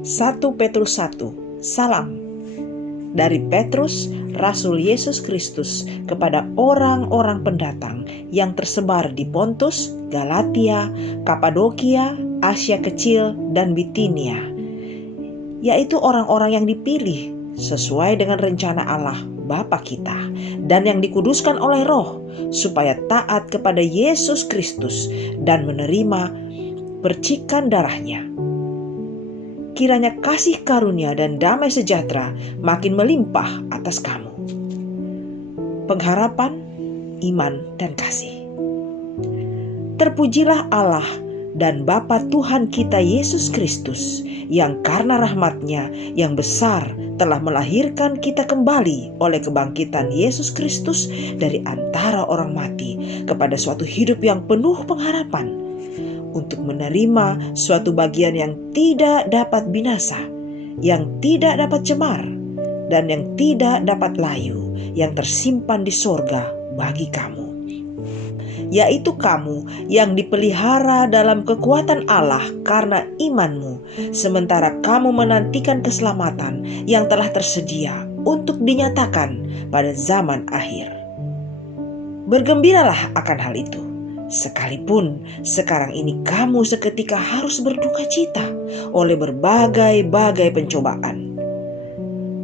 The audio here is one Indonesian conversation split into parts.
1 Petrus 1. Salam dari Petrus, Rasul Yesus Kristus, kepada orang-orang pendatang yang tersebar di Pontus, Galatia, Kapadokia, Asia Kecil, dan Bitinia, yaitu orang-orang yang dipilih sesuai dengan rencana Allah Bapa kita dan yang dikuduskan oleh Roh, supaya taat kepada Yesus Kristus dan menerima percikan darahnya. Kiranya kasih karunia dan damai sejahtera makin melimpah atas kamu. Pengharapan, iman, dan kasih. Terpujilah Allah dan Bapa Tuhan kita Yesus Kristus, yang karena rahmat-Nya yang besar telah melahirkan kita kembali oleh kebangkitan Yesus Kristus dari antara orang mati kepada suatu hidup yang penuh pengharapan, untuk menerima suatu bagian yang tidak dapat binasa, yang tidak dapat cemar, dan yang tidak dapat layu, yang tersimpan di sorga bagi kamu, yaitu kamu yang dipelihara dalam kekuatan Allah karena imanmu, sementara kamu menantikan keselamatan yang telah tersedia untuk dinyatakan pada zaman akhir. Bergembiralah akan hal itu, sekalipun sekarang ini kamu seketika harus berduka cita oleh berbagai-bagai pencobaan.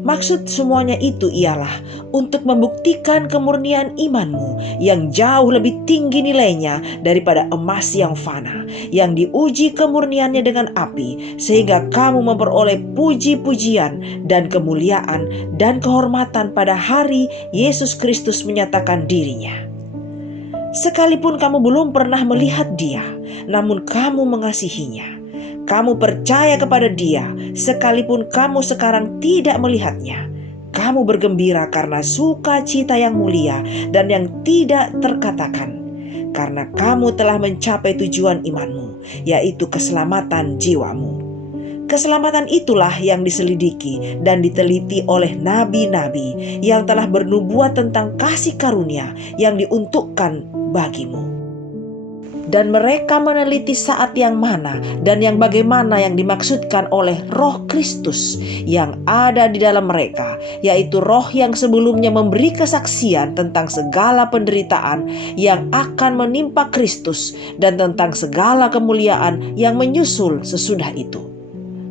Maksud semuanya itu ialah untuk membuktikan kemurnian imanmu yang jauh lebih tinggi nilainya daripada emas yang fana, yang diuji kemurniannya dengan api, sehingga kamu memperoleh puji-pujian dan kemuliaan dan kehormatan pada hari Yesus Kristus menyatakan dirinya. Sekalipun kamu belum pernah melihat Dia, namun kamu mengasihinya. Kamu percaya kepada Dia, sekalipun kamu sekarang tidak melihatnya. Kamu bergembira karena sukacita yang mulia dan yang tidak terkatakan, karena kamu telah mencapai tujuan imanmu, yaitu keselamatan jiwamu. Keselamatan itulah yang diselidiki dan diteliti oleh nabi-nabi yang telah bernubuat tentang kasih karunia yang diuntukkan bagimu. Dan mereka meneliti saat yang mana dan yang bagaimana yang dimaksudkan oleh Roh Kristus yang ada di dalam mereka, yaitu Roh yang sebelumnya memberi kesaksian tentang segala penderitaan yang akan menimpa Kristus dan tentang segala kemuliaan yang menyusul sesudah itu.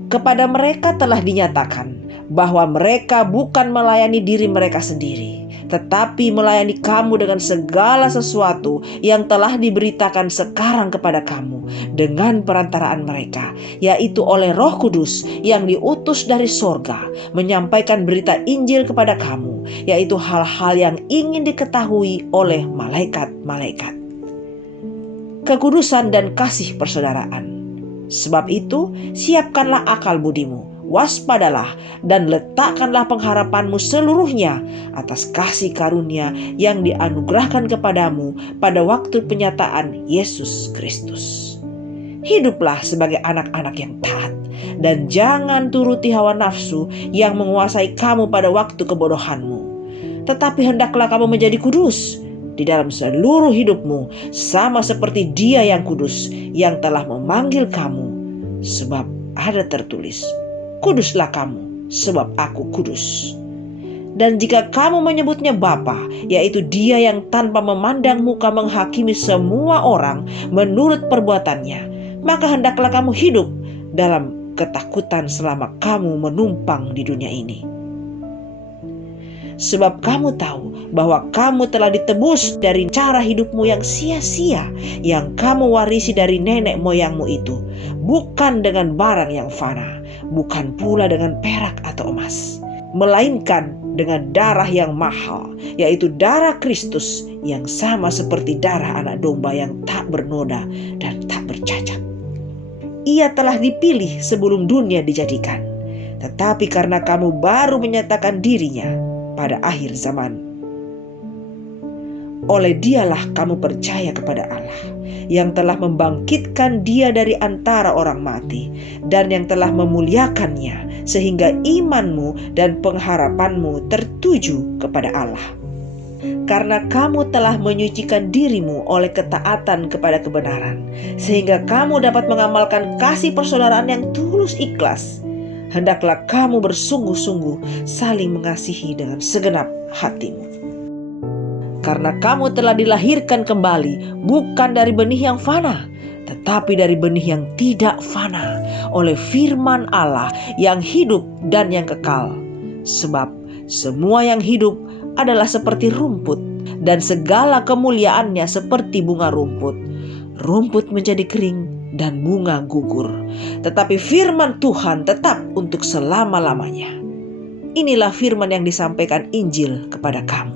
Kepada mereka telah dinyatakan bahwa mereka bukan melayani diri mereka sendiri, tetapi melayani kamu dengan segala sesuatu yang telah diberitakan sekarang kepada kamu dengan perantaraan mereka, yaitu oleh Roh Kudus yang diutus dari sorga, menyampaikan berita Injil kepada kamu, yaitu hal-hal yang ingin diketahui oleh malaikat-malaikat. Kekudusan dan kasih persaudaraan. Sebab itu, siapkanlah akal budimu, waspadalah dan letakkanlah pengharapanmu seluruhnya atas kasih karunia yang dianugerahkan kepadamu pada waktu penyataan Yesus Kristus. Hiduplah sebagai anak-anak yang taat, dan jangan turuti hawa nafsu yang menguasai kamu pada waktu kebodohanmu. Tetapi hendaklah kamu menjadi kudus di dalam seluruh hidupmu, sama seperti Dia yang kudus yang telah memanggil kamu. Sebab ada tertulis, kuduslah kamu, sebab aku kudus. Dan jika kamu menyebutnya Bapa, yaitu Dia yang tanpa memandang muka menghakimi semua orang menurut perbuatannya, maka hendaklah kamu hidup dalam ketakutan selama kamu menumpang di dunia ini. Sebab kamu tahu bahwa kamu telah ditebus dari cara hidupmu yang sia-sia yang kamu warisi dari nenek moyangmu itu, bukan dengan barang yang fana, bukan pula dengan perak atau emas, melainkan dengan darah yang mahal, yaitu darah Kristus yang sama seperti darah anak domba yang tak bernoda dan tak bercacat. Ia telah dipilih sebelum dunia dijadikan, tetapi karena kamu baru menyatakan dirinya pada akhir zaman, oleh Dialah kamu percaya kepada Allah, yang telah membangkitkan Dia dari antara orang mati, dan yang telah memuliakannya, sehingga imanmu dan pengharapanmu tertuju kepada Allah. Karena kamu telah menyucikan dirimu oleh ketaatan kepada kebenaran, sehingga kamu dapat mengamalkan kasih persaudaraan yang tulus ikhlas. hendaklah kamu bersungguh-sungguh saling mengasihi dengan segenap hatimu. Karena kamu telah dilahirkan kembali bukan dari benih yang fana, tetapi dari benih yang tidak fana, oleh firman Allah yang hidup dan yang kekal. Sebab semua yang hidup adalah seperti rumput, dan segala kemuliaannya seperti bunga rumput. Rumput menjadi kering dan bunga gugur, tetapi firman Tuhan tetap untuk selama-lamanya. Inilah firman yang disampaikan Injil kepada kamu.